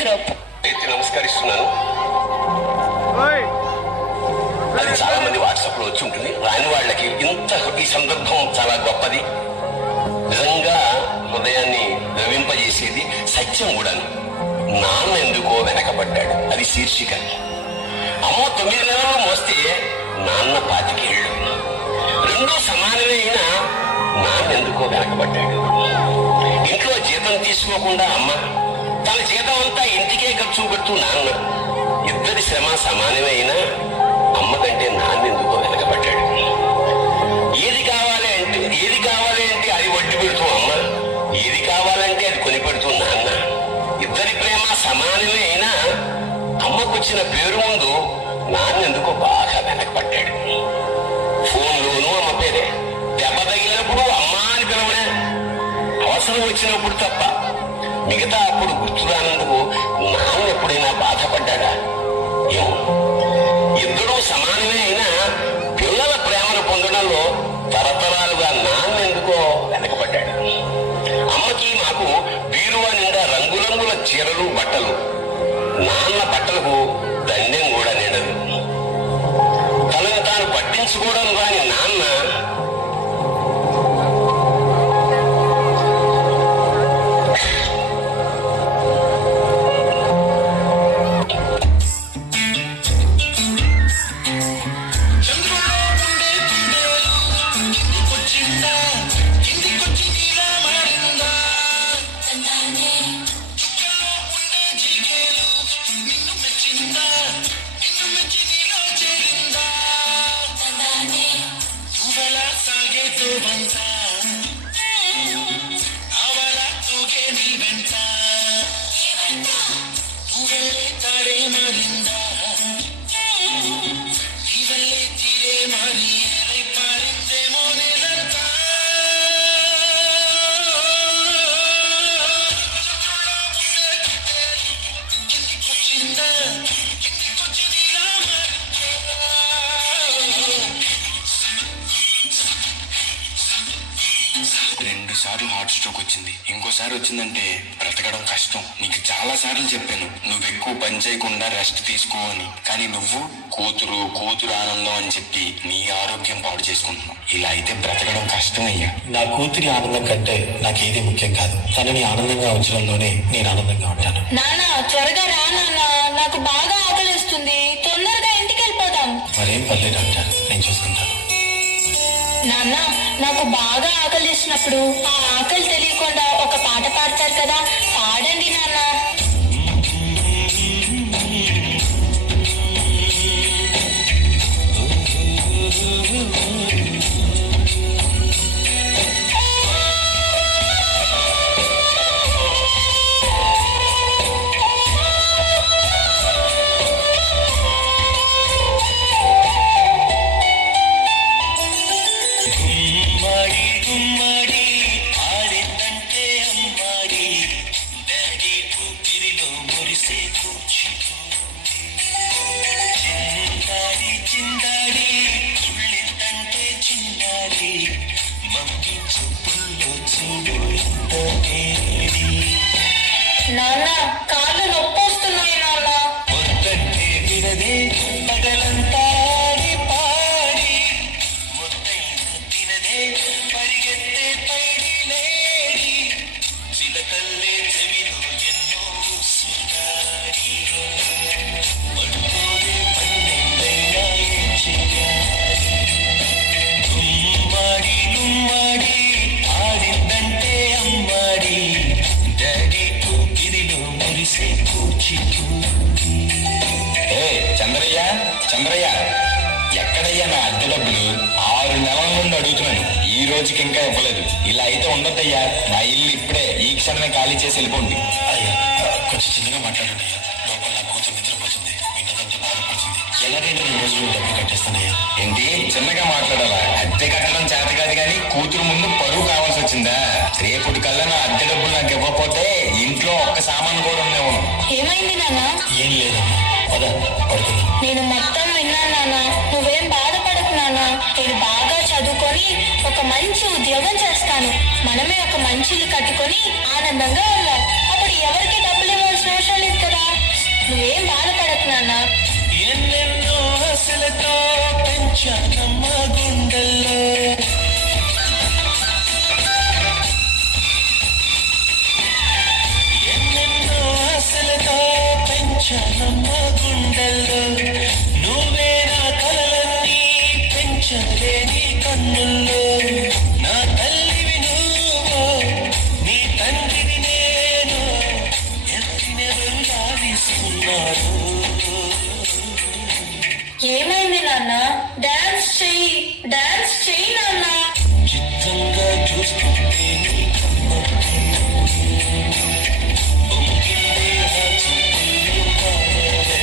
Group. నమస్కరిస్తున్నాను. అది చాలా మంది వాట్సాప్ లో వచ్చి ఉంటుంది. రాని వాళ్ళకి ఈ సందర్భం చాలా గొప్పది, నిజంగా హృదయాన్ని ద్రవింపజేసేది, సత్యం కూడాను. నాన్న ఎందుకో వెనకబడ్డాడు, అది శీర్షిక. అమ్మ 9 నెలలు మోస్తే నాన్న 25 ఏళ్ళు. రెండూ సమానమే అయినా నాన్న ఎందుకో వెనకబడ్డాడు. ఇంట్లో జీతం తీసుకోకుండా అమ్మ, తన జీతం అంతా ఇంటికే ఖర్చు పెడుతూ నాన్న. ఇద్దరి శ్రమ సమానమే అయినా అమ్మ కంటే నాన్న ఎందుకో వెనకబడ్డాడు. ఏది కావాలి అంటే అది వడ్డీ పెడుతూ అమ్మ, ఏది కావాలంటే అది కొనిపెడుతూ నాన్న. ఇద్దరి ప్రేమ సమానమే అయినా అమ్మకొచ్చిన పేరు ముందు నాన్న ఎందుకో బాగా వెనకబడ్డాడు. ఫోన్లోనూ అమ్మ పేరే, దెబ్బ తగిలినప్పుడు అమ్మ అని పిలవడే, అవసరం వచ్చినప్పుడు తప్ప. మిగతా అప్పుడు గుర్తురానందుకు నాన్న ఎప్పుడైనా బాధపడ్డా? ఏమో. ఇద్దరూ సమానమే అయినా పిల్లల ప్రేమను పొందడంలో తరతరాలుగా నాన్న ఎందుకో వెనకబడ్డాడు. అమ్మకి మాకు బీరువా నిండా రంగురంగుల చీరలు, బట్టలు. నాన్న బట్టలకు దండెం కూడా నిండదు. తనను తాను పట్టించుకోవడం రాని నాన్న సార్లు హార్ట్ స్ట్రోక్ వచ్చింది. ఇంకోసారి వచ్చిందంటే బ్రతకడం కష్టం. నీకు చాలా సార్లు చెప్పాను నువ్వు ఎక్కువ పని చేయకుండా రెస్ట్ తీసుకో అని. కానీ నువ్వు కూతురు ఆనందం అని చెప్పి నీ ఆరోగ్యం పాడు చేసుకుంటున్నావు. ఇలా అయితే బ్రతకడం కష్టం అయ్యా. నా కూతురి ఆనందం కంటే నాకేది ముఖ్యం కాదు. తనని ఆనందంగా ఉంచడంలోనే నేను ఆనందంగా ఉంటాను. నాన్న త్వరగా రా నాన్న, నాకు బాగా ఆకలిస్తుంది. తొందరగా ఇంటికి వెళ్ళిపోతాం. మరేం పర్లేదు డాక్టర్, నేను చూసుకుంటాను. నాన్న, నాకు బాగా ఆకలిస్తున్నప్పుడు ఆ ఆకలి తెలియకుండా ఒక పాట పాడతారు కదా, పాడండి నాన్న. నాన్న, కాళ్ళు నొప్పి వస్తున్నాయి నాన్న. పగలంతా పాడి తినదే పరిగెత్తే పైడి లేడి చిలకల్లే చెవిలో ఎన్నో సునాడి పట్టుకోదే పన్నెండైనా చేయాలి. గుమ్మాడి ఆడిందంటే అమ్మాడి డాడీ కూకిరిలో మురిసే కూచిపూడి. చంద్రయ్య ఎక్కడయ్యా నా అద్దె డబ్బులు? 6 నెలల నుండి అడుగుతున్నాను, ఈ రోజుకి ఇంకా ఇవ్వలేదు. ఇలా అయితే ఉండొద్దయ్యా. నా ఇల్లు ఇప్పుడే ఈ క్షణమే ఖాళీ చేసి వెళ్ళిపోండి. అయ్యా కొంచెం చిన్నగా మాట్లాడండి అయ్యా. లోపల నా కూతురు నిద్రపోతుంది, విన్నదంతా బాధపడుతుంది. ఎలాగైనా 2 రోజులు డబ్బులు కట్టేస్తానయ్యా. ఏంటి చిన్నగా మాట్లాడాలా? అద్దె కట్టడం చేత కాదు కానీ కూతురు ముందు పరువు కావాల్సి వచ్చిందా? రేపటి కల్లా నా అద్దె డబ్బులు నాకు ఇవ్వకపోతే ఇంట్లో ఒక్క సామాను కూడా ఉండేవాడు. ఏమైంది నాన్న? ఏం లేదమ్మా, పద పడుకుందాం. నేను మొత్తం విన్నాను నాన్న, నువ్వేం బాధపడకు నాన్న. నేను బాగా చదువుకొని ఒక మంచి ఉద్యోగం చేస్తాను. మనమే ఒక మంచి ఇల్లు కట్టుకొని ఆనందంగా ఉన్నాం. అప్పుడు ఎవరికి డబ్బులు ఇవ్వాల్సిన అవసరం లేదు కదా. నాన్న. ఎన్నెన్నో ఆశలతో పెంచానమ్మ గుండెల్లో, ఎన్నెన్నో ఆశలతో పెంచానమ్మ గుండెల్లో, నువ్వే నా కలలన్నీ పెంచలేని కన్నుల్లో, నా తల్లివి నువ్వు, నీ తండ్రిని నేను, ఎత్తినెవరు లాలిస్తున్నారు. ఏమైంది నాన్న? డాన్స్ చెయ్యి, డాన్స్ చెయ్యి నాన్న. చిత్రంగా చూస్తుంటే నీ కమ్మకి పొంగిందే ఆ చూపులు కావాలి.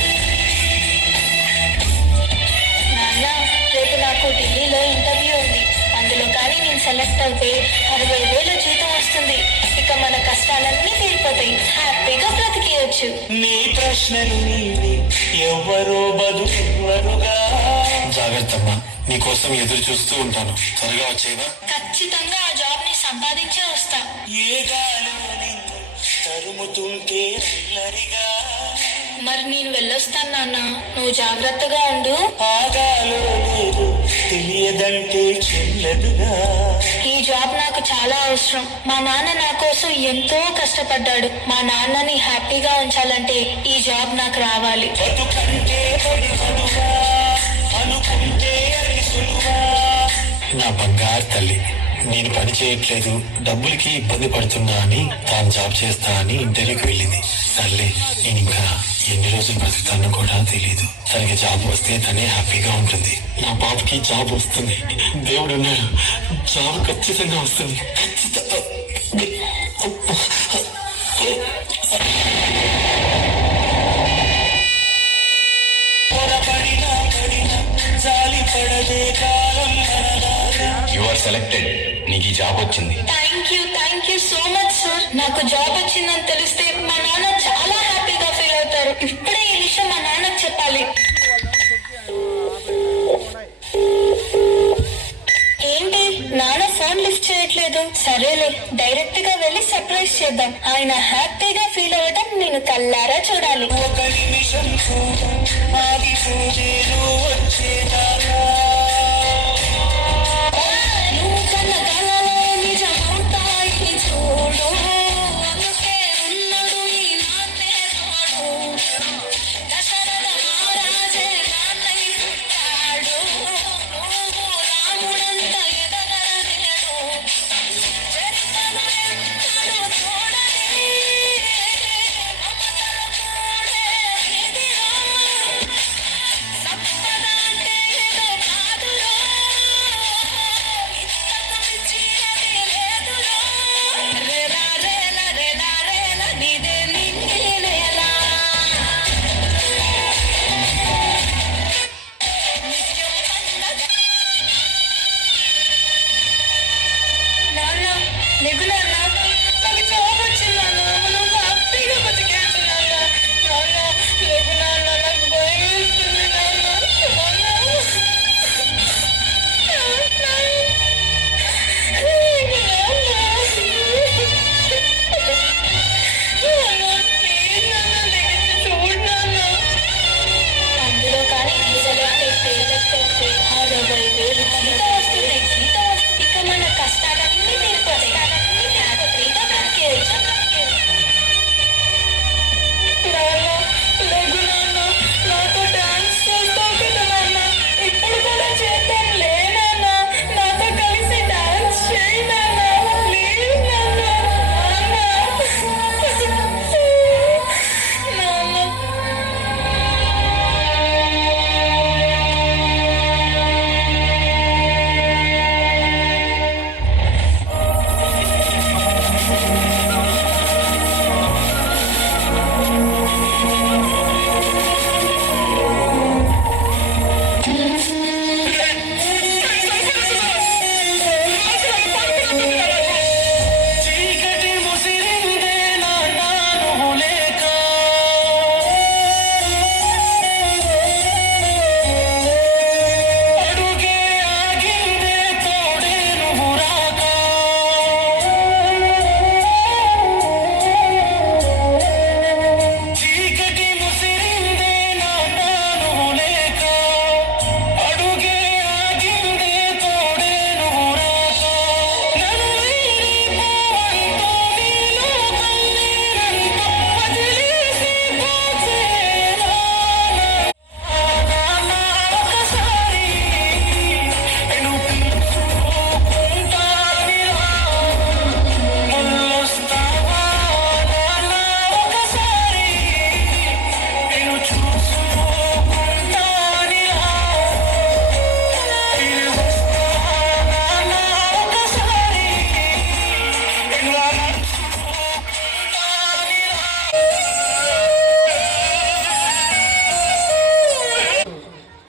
నాన్న, రేపు నాకు ఢిల్లీలో ఇంటర్వ్యూ ఉంది. అందులో కానీ నేను సెలెక్ట్ అయితే 60,000 జీతం వస్తుంది. ఇక మన కష్టాలన్నీ తీరిపోతాయి, హ్యాపీగా బ్రతికేయచ్చు. నీ ప్రశ్నలు నీవి, ఎవ్వరో బదులెవ్వరుగా. జాగ్రత్తమ్మా, నీకోసం ఎదురు చూస్తూ ఉంటాను. త్వరగా వచ్చేవా? ఖచ్చితంగా ఆ జాబ్ ని సంపాదించే వస్తా. ఏ గాలో నిన్ను తరుముతుంటే అల్లరిగా, మరి నేను వెళ్ళొస్తాను నాన్న, నువ్వు జాగ్రత్తగా ఉండు. ఆగాలో లేదు తెలియదంటే చెల్లదుగా. ఈ జాబ్ నాకు చాలా అవసరం. మా నాన్న నా కోసం ఎంతో కష్టపడ్డాడు. మా నాన్నని హ్యాపీగా ఉంచాలంటే ఈ జాబ్ నాకు రావాలి. బతుకంటే బడువా, అనుకుంటే అది సులువా. నా బంగారు తల్లి, నేను పని చేయట్లేదు, డబ్బులకి ఇబ్బంది పడుతున్నా అని తాను జాబ్ చేస్తా అని ఇంటర్వ్యూకి వెళ్ళింది. సర్లే, నేను ఇంకా ఎన్ని రోజులు బ్రతుకుతానో కూడా తెలియదు. తనకి జాబ్ వస్తే తనే హ్యాపీగా ఉంటుంది. నా పాపకి జాబ్ వస్తుంది, దేవుడు ఉన్నాడు, జాబ్ ఖచ్చితంగా వస్తుంది. You are selected. నీకు ఈ జాబ్ వచ్చింది. Thank you so much sir. నాకు జాబ్ వచ్చిందని తెలిస్తే మా నాన్న చాలా హ్యాపీగా ఫీల్ అవుతారు. ఇప్పుడే ఈ విషయం మా నాన్నకు చెప్పాలి. ఏంటి నాన్న ఫోన్ లిఫ్ట్ చేయట్లేదు? సరేలే, డైరెక్ట్ గా వెళ్ళి సర్ప్రైజ్ చేద్దాం. ఆయన హ్యాపీగా ఫీల్ అవ్వడం నేను కల్లారా చూడాలి. ఒక నిమిషం నువ్వు కన్న కలలో నిజమవుతాయి చూడు, అందుకే ఉన్నాడు ఈ నాన్నే తోడు. దశరథ మహారాజే నాన్నై పుట్టాడు, నువ్వు రాముడంత ఎదగనేడు. చరితను ఎక్కడో చూడని మమతల కూడే విధిలో, సంపద అంటే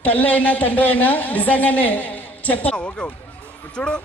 తల్లి అయినా తండ్రి అయినా నిజంగానే చెప్ప ఓకే ఓకే చూడు